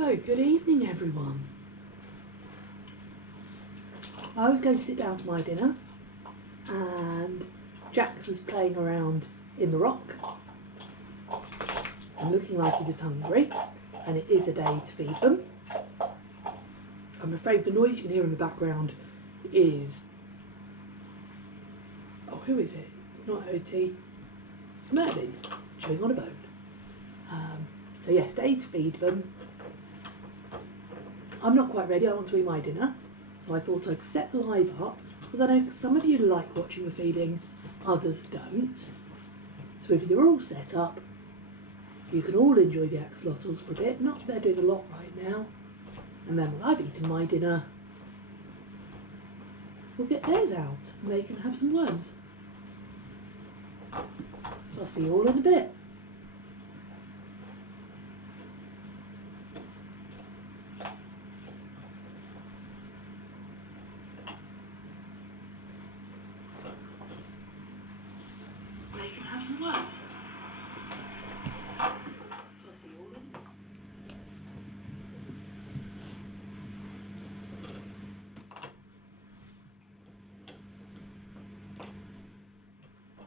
So, good evening everyone. I was going to sit down for my dinner and Jax was playing around in the rock and looking like he was hungry, and it is a day to feed them. I'm afraid the noise you can hear in the background is... oh, who is it? It's not OT, it's Merlin chewing on a bone. So yes, day to feed them. I'm not quite ready, I want to eat my dinner, so I thought I'd set the live up, because I know some of you like watching the feeding, others don't. So if you're all set up, you can all enjoy the axolotls for a bit. Not that they're doing a lot right now. And then when I've eaten my dinner, we'll get theirs out and they can have some worms. So I'll see you all in a bit. They can have some worms. So I'll see you all in a bit.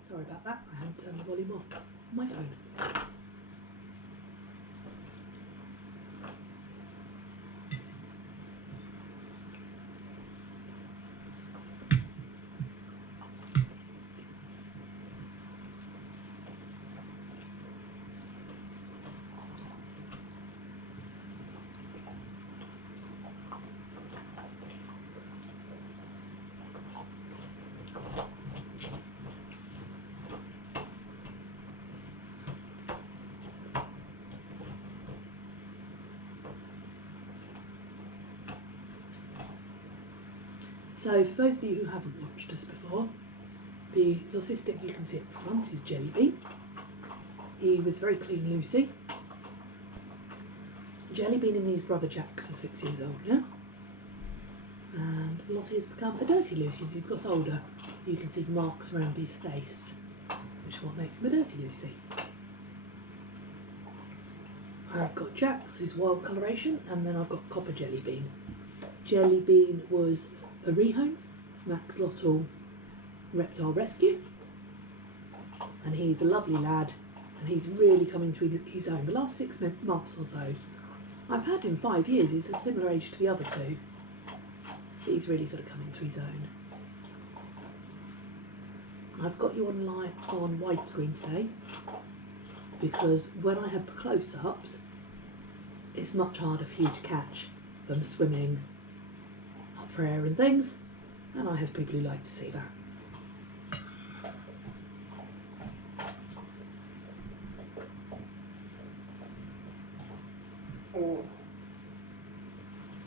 Sorry about that, I hadn't turned the volume off on my phone. So for those of you who haven't watched us before, the little stick you can see at the front is Jellybean. He was very clean Lucy. Jellybean and his brother Jax are 6 years old now. And Lottie has become a dirty Lucy as he's got older. You can see marks around his face, which is what makes him a dirty Lucy. I've got Jax, who's wild coloration, and then I've got Copper Jellybean. Jellybean was a rehome from Axolotl Reptile Rescue, and he's a lovely lad, and he's really coming to his own. The last 6 months or so, I've had him 5 years, he's a similar age to the other two. He's really sort of coming to his own. I've got you on widescreen today, because when I have the close-ups, it's much harder for you to catch them swimming up for air and things, and I have people who like to see that.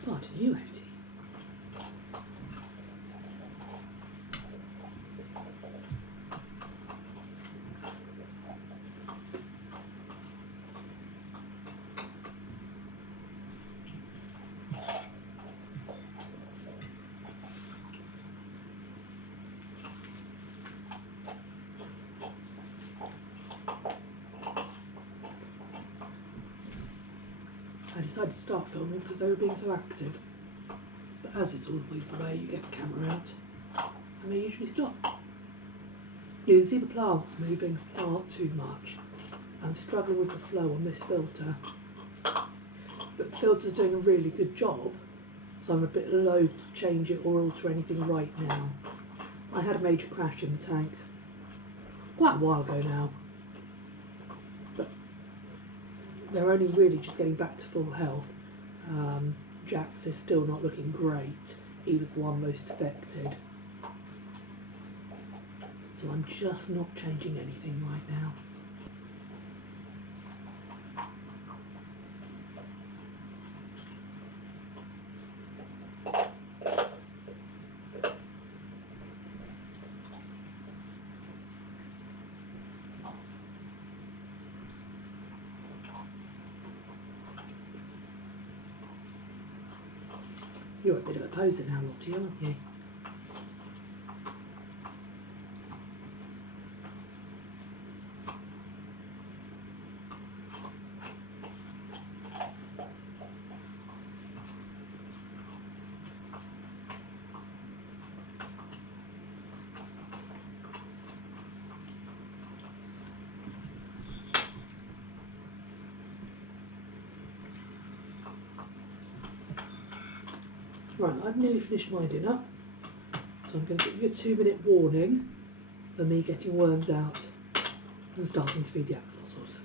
Pardon you, OT. I decided to start filming because they were being so active, but as it's always the way, you get the camera out and they usually stop. You can see the plants moving far too much. I'm struggling with the flow on this filter, but the filter's doing a really good job, so I'm a bit loath to change it or alter anything right now. I had a major crash in the tank quite a while ago now, but they're only really just getting back to full health. Jax is still not looking great. He was the one most affected. So I'm just not changing anything right now. You're a bit of a poser now, Lottie, aren't you? Right, I've nearly finished my dinner, so I'm going to give you a 2-minute warning for me getting worms out and starting to feed the axolotls.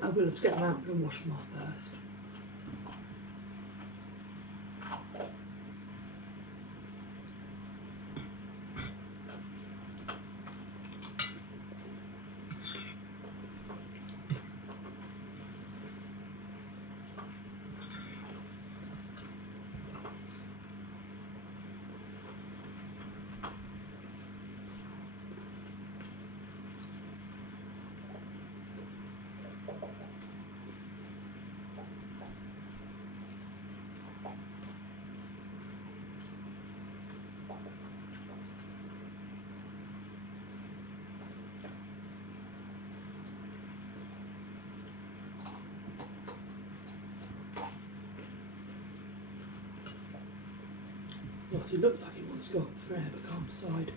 I will have to get them out and wash them off first. Lottie looks like he wants to go up for air but can't decide.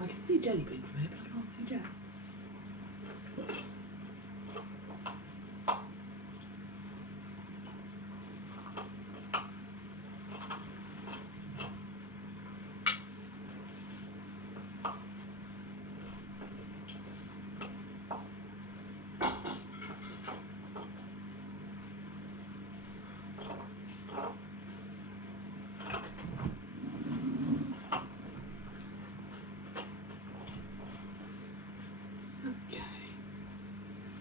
I can see Jellybean from here, but I can't see Jax.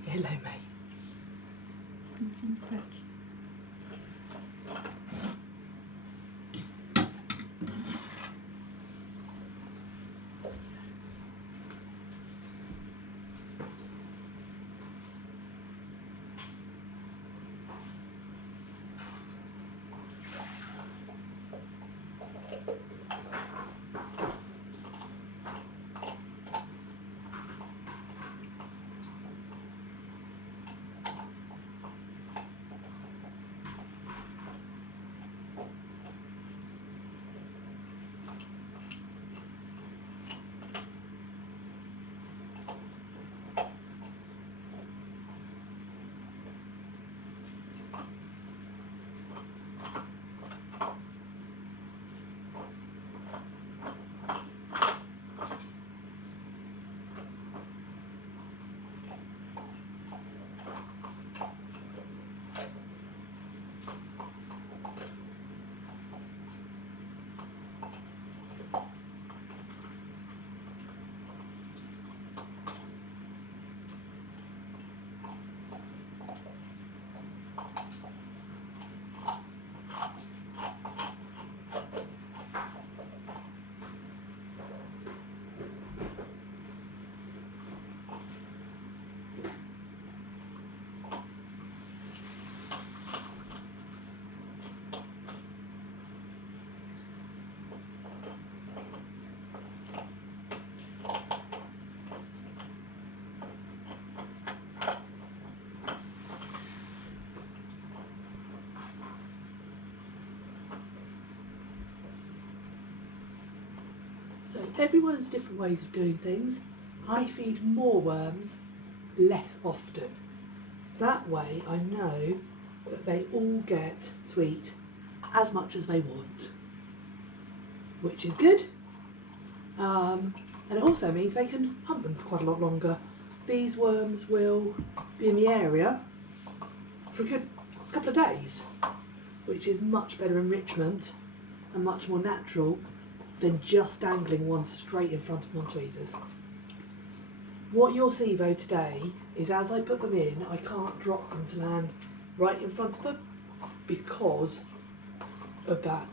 Hello, mate. Scratch. So everyone has different ways of doing things. I feed more worms less often. That way I know that they all get to eat as much as they want, which is good. And it also means they can hunt them for quite a lot longer. These worms will be in the area for a good couple of days, which is much better enrichment and much more natural than just dangling one straight in front of them on tweezers. What you'll see though today is as I put them in, I can't drop them to land right in front of them because of that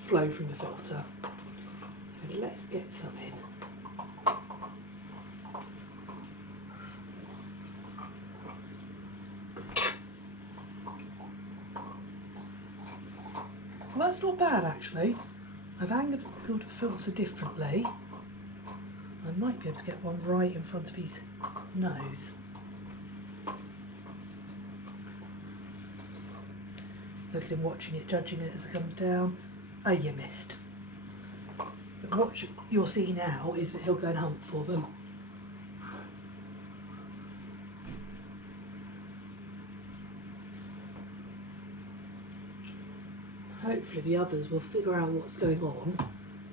flow from the filter. So let's get some in. Well, that's not bad actually. I've angled the filter differently. I might be able to get one right in front of his nose. Look at him watching it, judging it as it comes down. Oh, you missed. But what you'll see now is that he'll go and hunt for them. Hopefully the others will figure out what's going on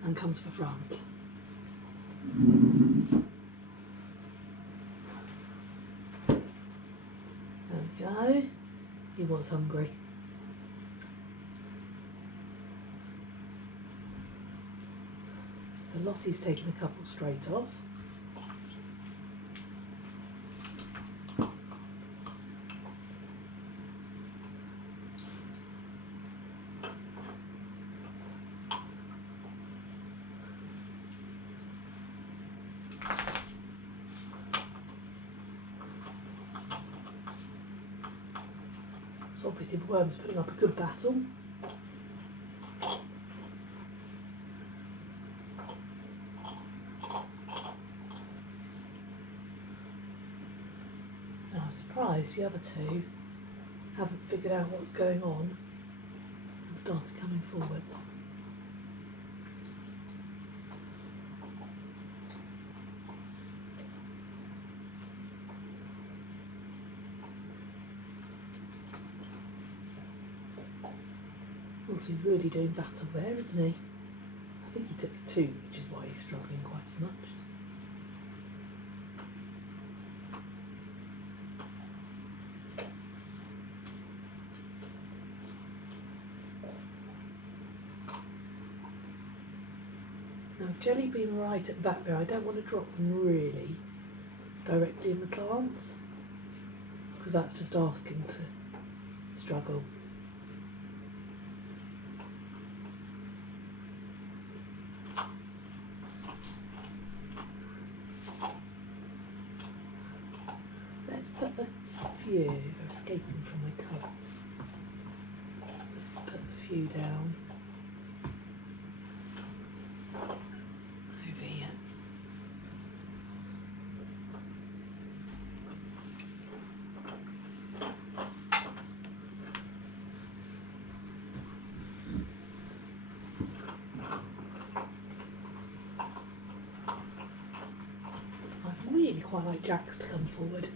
and come to the front. There we go. He was hungry. So Lottie's taken a couple straight off. So obviously the worm's putting up a good battle. Now I'm surprised the other two haven't figured out what's going on and started coming forwards. Also, he's really doing battle there, isn't he? I think he took two, which is why he's struggling quite so much. Now, if Jellybean right at the back there, I don't want to drop them really directly in the plants because that's just asking to struggle. Let's put a few, they're escaping from my tub. Let's put a few down over here. I'd really quite like Jax to come forward.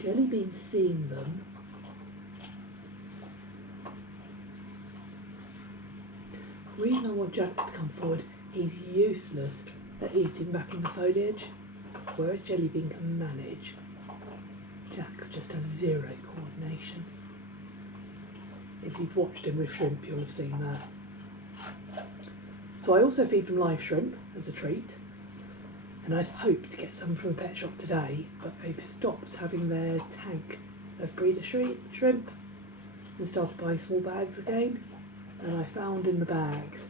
Jellybean's seeing them. The reason I want Jax to come forward, he's useless at eating back in the foliage, whereas Jellybean can manage. Jax just has zero coordination. If you've watched him with shrimp, you'll have seen that. So I also feed them live shrimp as a treat. And I'd hoped to get some from a pet shop today, but they've stopped having their tank of breeder shrimp and started buying small bags again. And I found in the bags,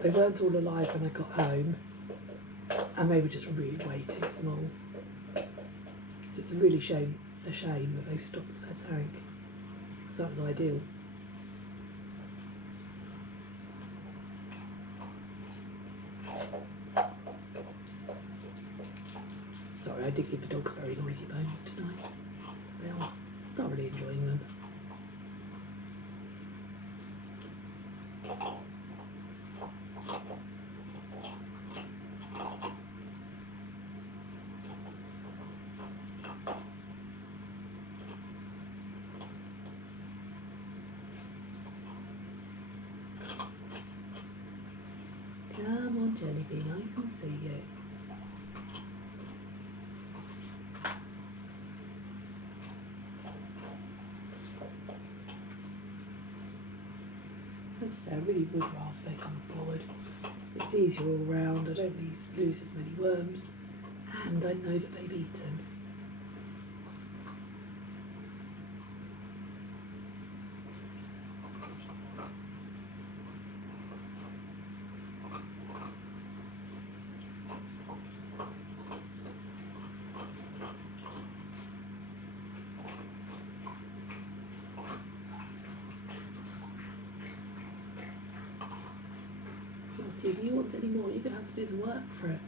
they weren't all alive when I got home, and they were just really way too small. So it's a really shame that they've stopped their tank, because that was ideal. Sorry, I did give the dogs very noisy bones tonight. They are thoroughly enjoying them. Come on, Jellybean, I can see you. As I say, I really would rather they come forward. It's easier all round, I don't lose as many worms, and I know that they've eaten. If you want any more, you're going to have to do some work for it.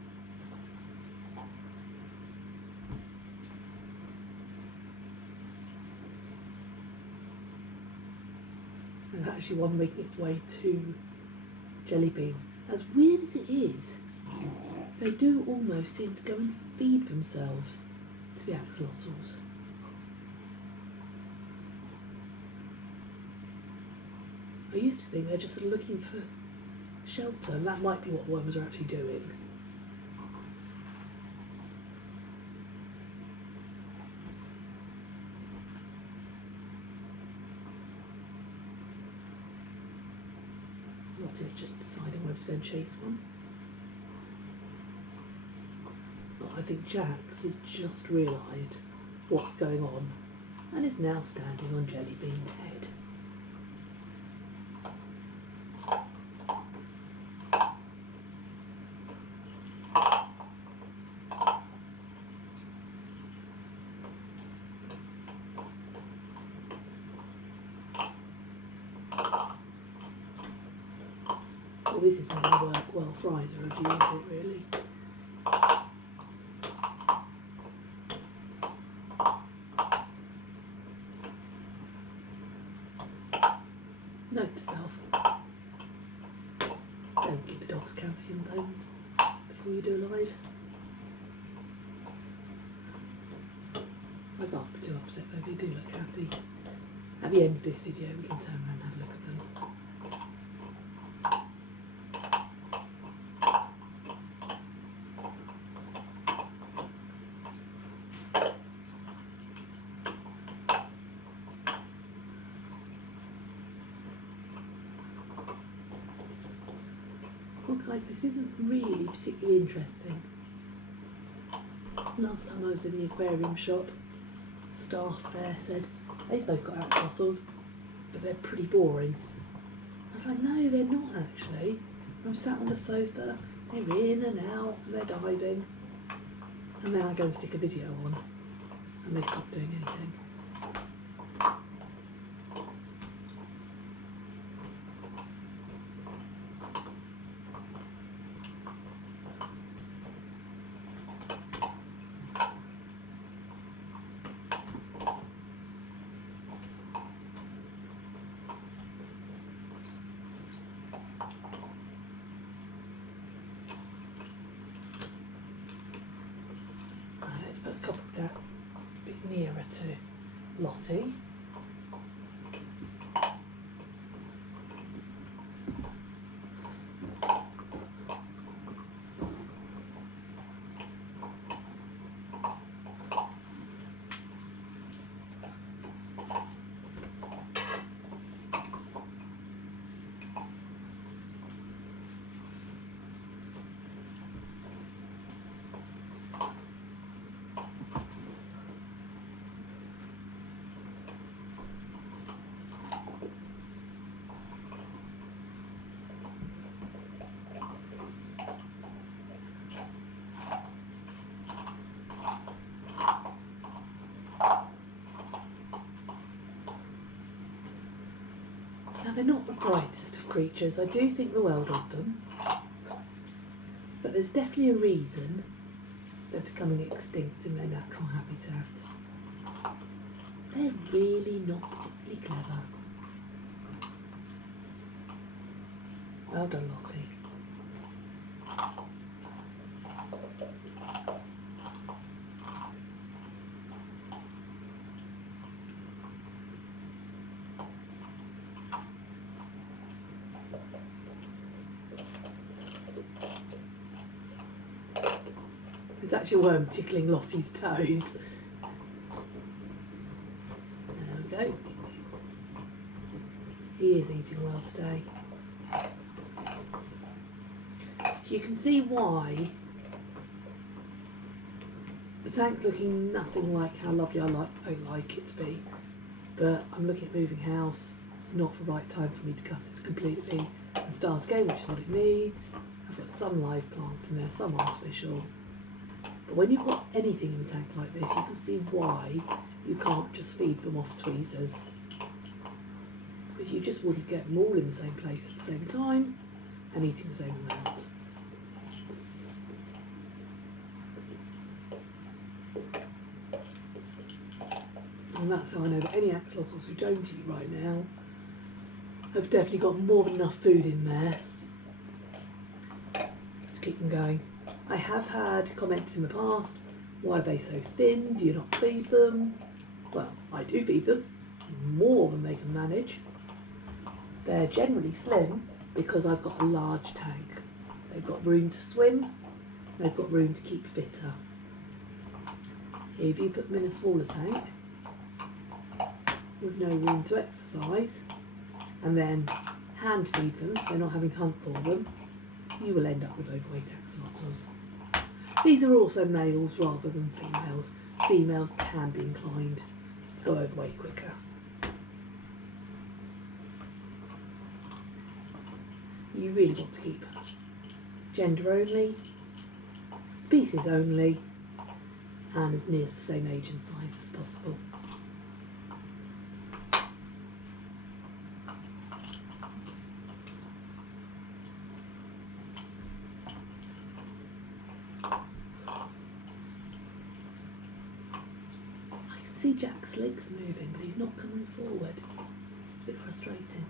There's actually one making its way to Jellybean. As weird as it is, they do almost seem to go and feed themselves to the axolotls. I used to think they're just sort of looking for shelter, and that might be what worms are actually doing. Lottie's just deciding whether to go and chase one. Well, I think Jax has just realised what's going on and is now standing on Jellybean's head. Well, this isn't going to work well for either of you, is it really? Note to self, don't give the dogs calcium bones before you do a live. I can't be too upset though, they do look happy. At the end of this video we can turn around and have a look at them. Well guys, this isn't really particularly interesting. Last time I was in the aquarium shop, staff there said they've both got axolotls, but they're pretty boring. I was like, no, they're not actually. I'm sat on the sofa, they're in and out, and they're diving. And then I go and stick a video on, and they stop doing anything. Let's put a couple down a bit nearer to Lottie. Now they're not the brightest of creatures, I do think the world of them, but there's definitely a reason they're becoming extinct in their natural habitat. They're really not particularly clever. Well done, Lottie. There's actually a worm tickling Lottie's toes. There we go. He is eating well today. So you can see why tank's looking nothing like how lovely I like it to be, but I'm looking at moving house. It's not the right time for me to cut it completely and start again, which is what it needs. I've got some live plants in there, some artificial. But when you've got anything in a tank like this, you can see why you can't just feed them off tweezers. Because you just wouldn't get them all in the same place at the same time and eating the same amount. And that's how I know that any axolotls who don't eat right now have definitely got more than enough food in there to keep them going. I have had comments in the past, why are they so thin, do you not feed them? Well, I do feed them, more than they can manage. They're generally slim because I've got a large tank. They've got room to swim, they've got room to keep fitter. If you put them in a smaller tank, with no room to exercise, and then hand feed them so they're not having to hunt for them, you will end up with overweight axolotls. These are also males rather than females. Females can be inclined to go overweight quicker. You really want to keep gender only, species only, and as near to the same age and size as possible. See Jack's legs moving, but he's not coming forward. It's a bit frustrating.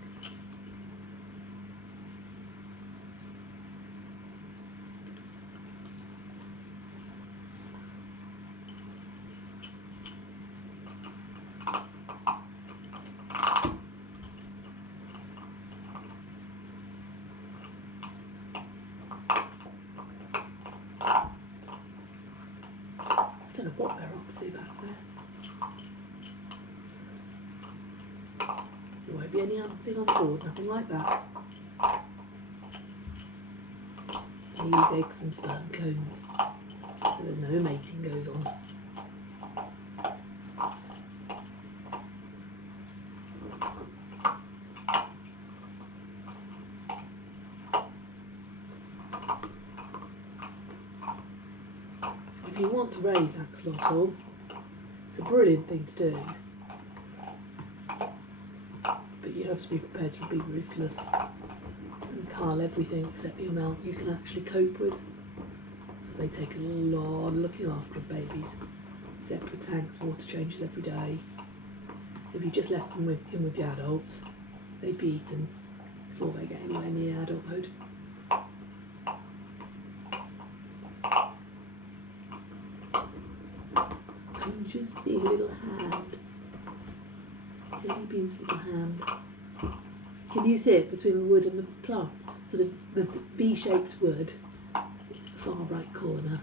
I don't know what they're up to back there. There won't be anything on the board, nothing like that. They use eggs and sperm cones, so there's no mating goes on. If you want to raise axolotl, it's a brilliant thing to do. But you have to be prepared to be ruthless and cull everything except the amount you can actually cope with. They take a lot of looking after as babies. Separate tanks, water changes every day. If you just left them in with the adults, they'd be eaten before they get anywhere near adulthood. And just see a little hand. Jellybean's little hand. Can you see it between the wood and the plant? Sort of the V-shaped wood, far right corner.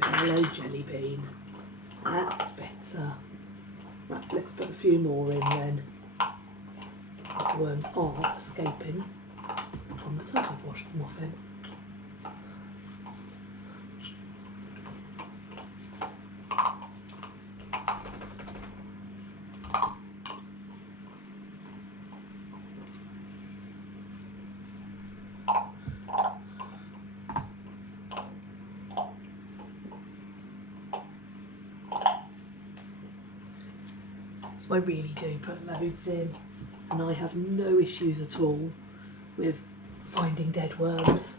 Hello, Jellybean. That's better. Right, let's put a few more in then. These worms are escaping from the top. I've washed them off in. So I really do put loads in, and I have no issues at all with finding dead worms.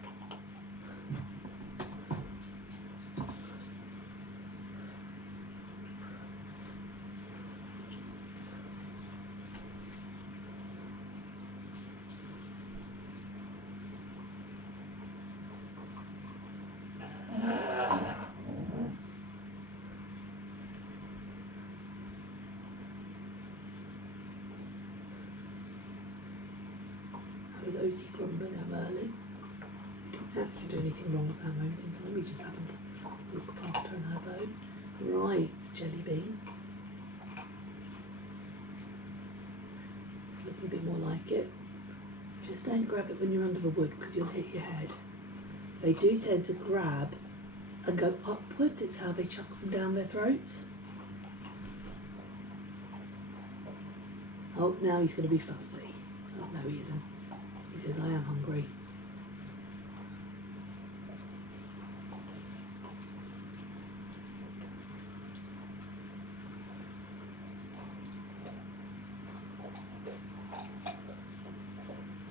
pretty grumbling at Merlin. Didn't actually do anything wrong at that moment in time, we just happened to walk past her and her bone. Right, Jellybean. It's looking a bit more like it. Just don't grab it when you're under the wood because you'll hit your head. They do tend to grab and go upward, it's how they chuck them down their throats. Oh, now he's going to be fussy. Oh, no he isn't. He says, I am hungry.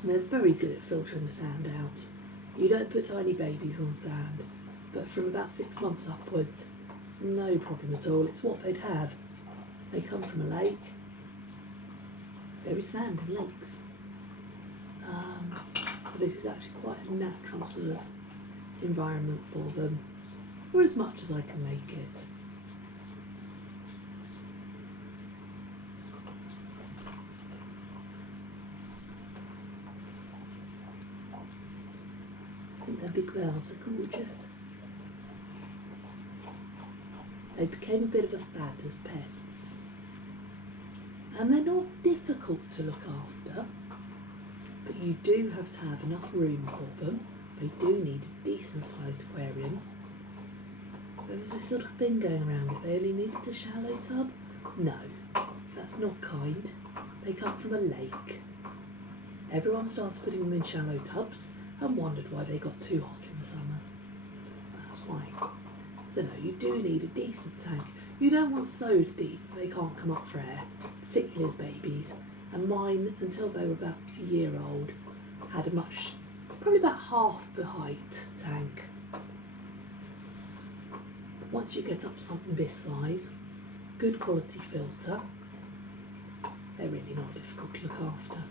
And they're very good at filtering the sand out. You don't put tiny babies on sand, but from about 6 months upwards, it's no problem at all. It's what they'd have. They come from a lake. There is sand in lakes. So this is actually quite a natural sort of environment for them, or as much as I can make it. I think their big mouths are gorgeous. They became a bit of a fad as pets. And they're not difficult to look after, but you do have to have enough room for them. They do need a decent sized aquarium. There was this sort of thing going around that they only needed a shallow tub. No, that's not kind. They come from a lake. Everyone started putting them in shallow tubs and wondered why they got too hot in the summer. That's why. So no, you do need a decent tank. You don't want so deep they can't come up for air, particularly as babies. And mine, until they were about a year old, had a much, probably about half the height tank. But once you get up to something this size, good quality filter, they're really not difficult to look after.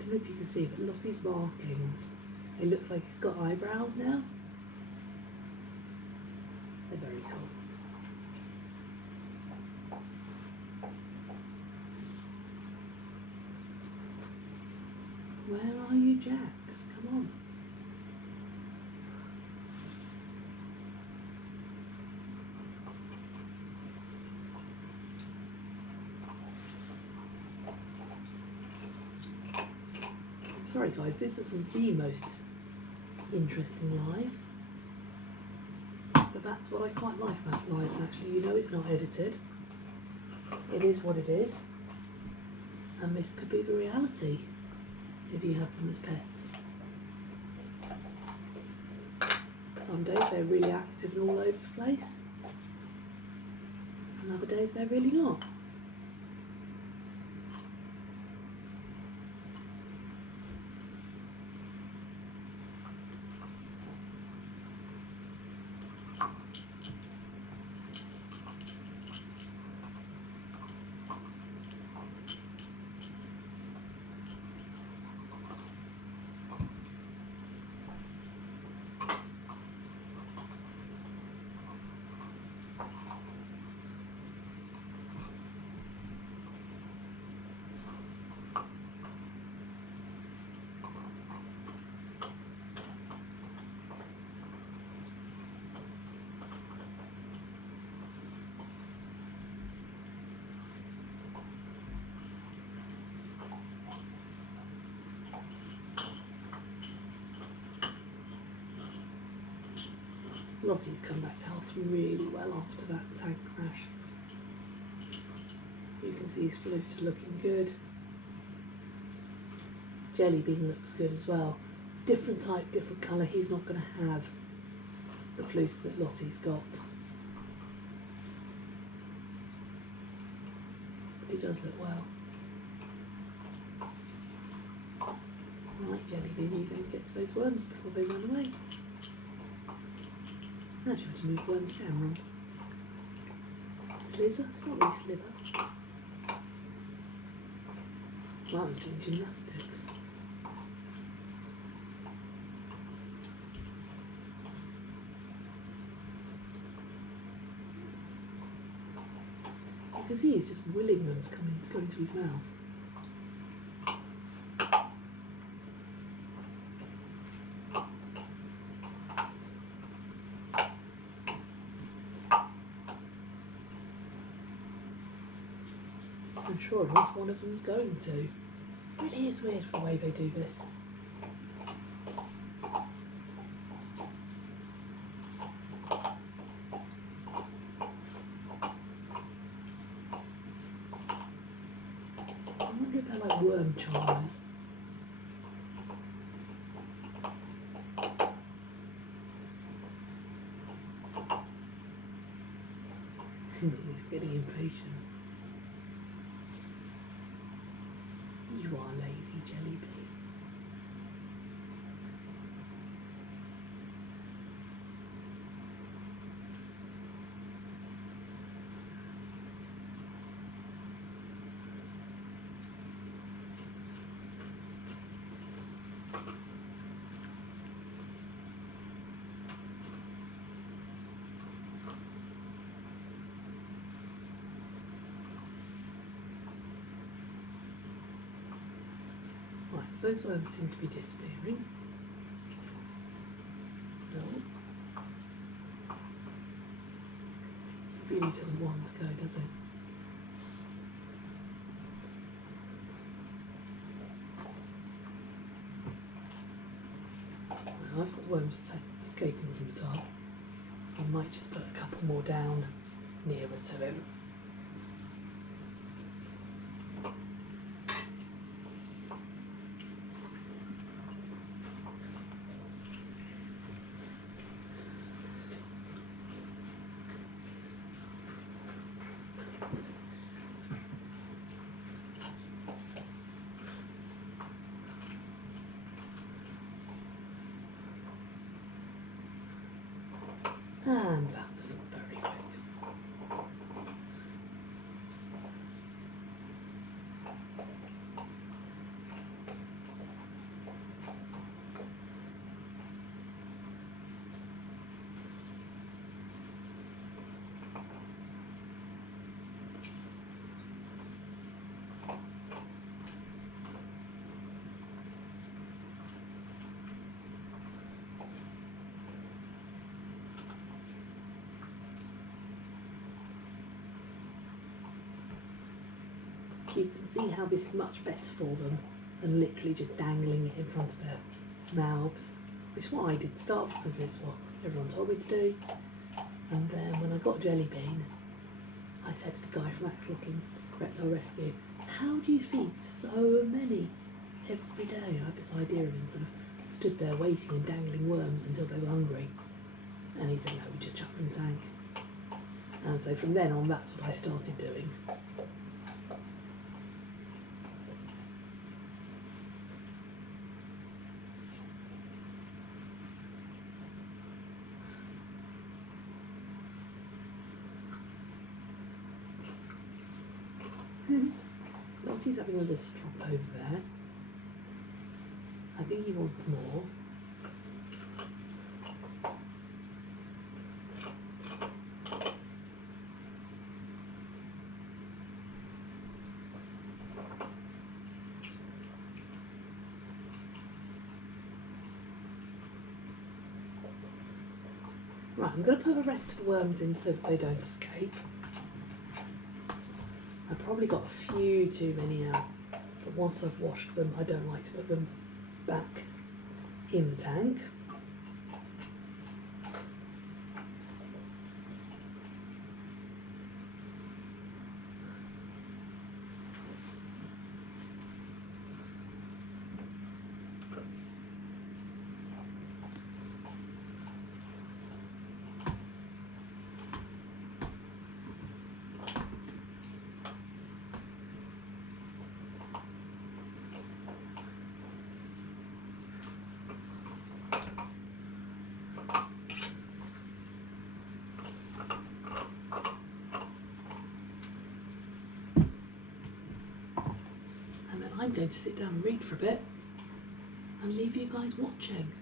I don't know if you can see, but Lottie's markings, it looks like he's got eyebrows now. They're very cool. Where are you, Jax? Come on. Sorry guys, this isn't the most interesting live, but that's what I quite like about lives actually. You know it's not edited, it is what it is, and this could be the reality if you have them as pets. Some days they're really active and all over the place, and other days they're really not. Lottie's come back to health really well after that tank crash. You can see his floof's looking good. Jellybean looks good as well. Different type, different colour. He's not going to have the floof that Lottie's got. But he does look well. Right, Jellybean, are you going to get to those worms before they run away? Actually, I have to move worms down, Ron. Slither? It's not really Slither. Right, I'm doing gymnastics. Because he is just willing them to go into his mouth. I'm sure enough one of them's going to. It really is weird the way they do this. I wonder if they're like worm charmers. He's getting impatient. You are lazy, Jellybean. Right, so those worms seem to be disappearing. No. He really doesn't want to go, does he? Well, I've got worms escaping from the top. I might just put a couple more down nearer to him. And that was very quick. You can see how this is much better for them than literally just dangling it in front of their mouths, which is what I did start with because it's what everyone told me to do. And then when I got Jellybean, I said to the guy from Axolotl Reptile Rescue, how do you feed so many every day? I had this idea of him sort of stood there waiting and dangling worms until they were hungry. And he said, no, we just chuck them in the tank. And so from then on, that's what I started doing. Lottie's having a little strop over there. I think he wants more. Right, I'm going to put the rest of the worms in so that they don't escape. I've probably got a few too many out, but once I've washed them, I don't like to put them back in the tank. I'm going to sit down and read for a bit and leave you guys watching.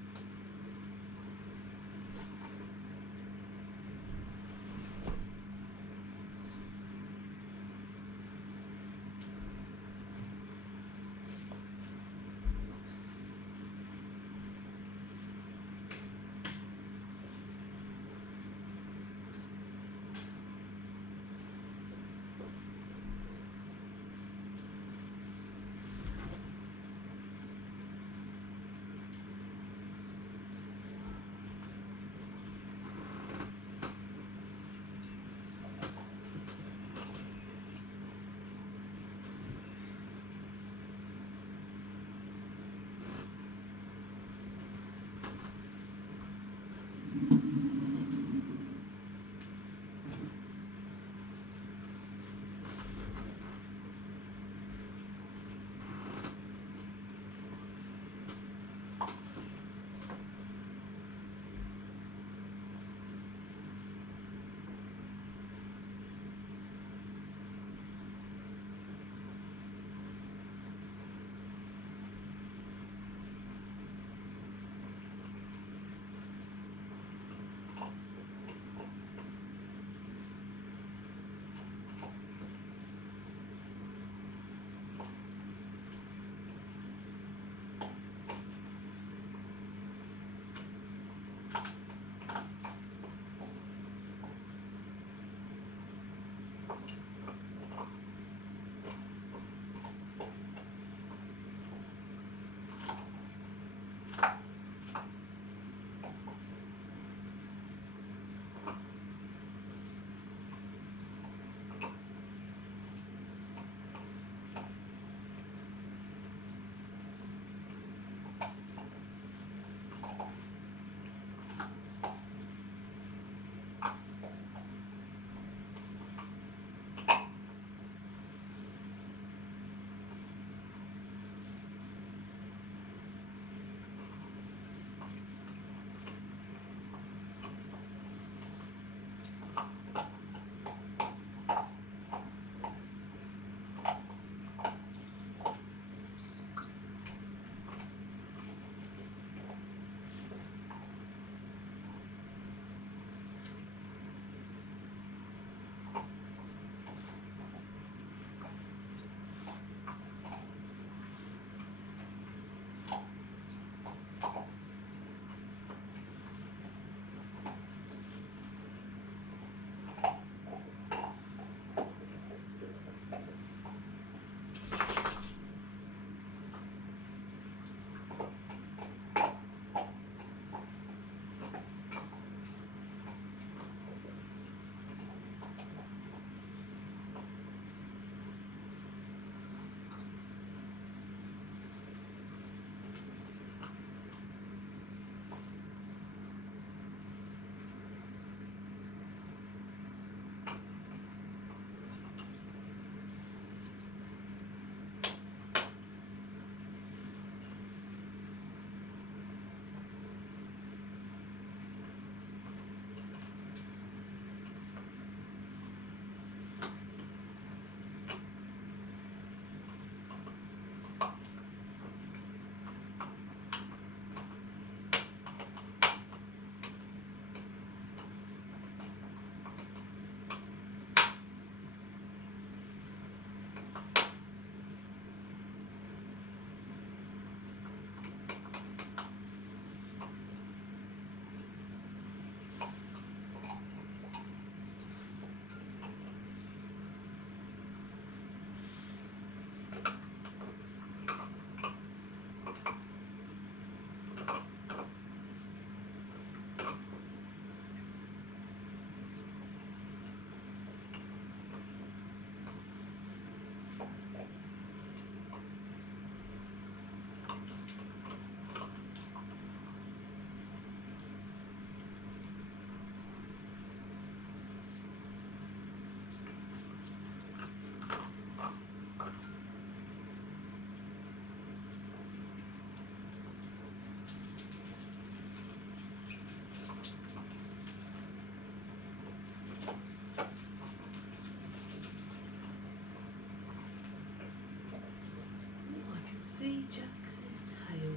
Jax's tail.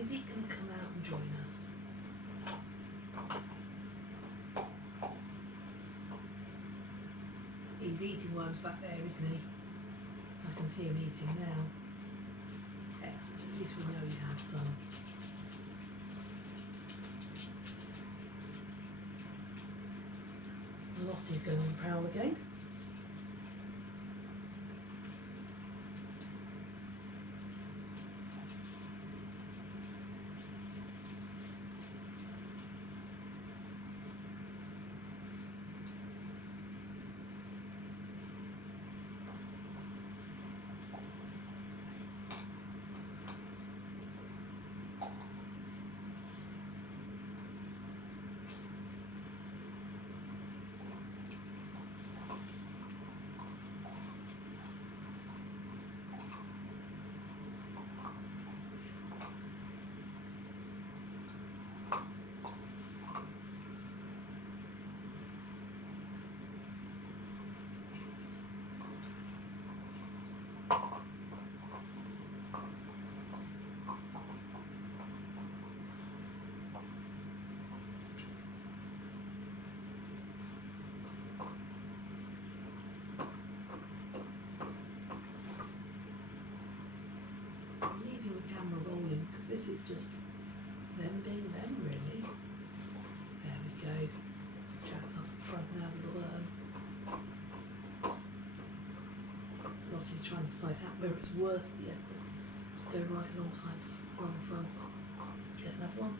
Is he going to come out and join us? He's eating worms back there, isn't he? I can see him eating now. Excellent, at least we know he's had some. Lottie's going on prowl again. Camera rolling because this is just them being them, really. There we go. Jack's up front now with the worm. Lottie's trying to decide where it's worth the effort to go right alongside on the front. Let's get another one.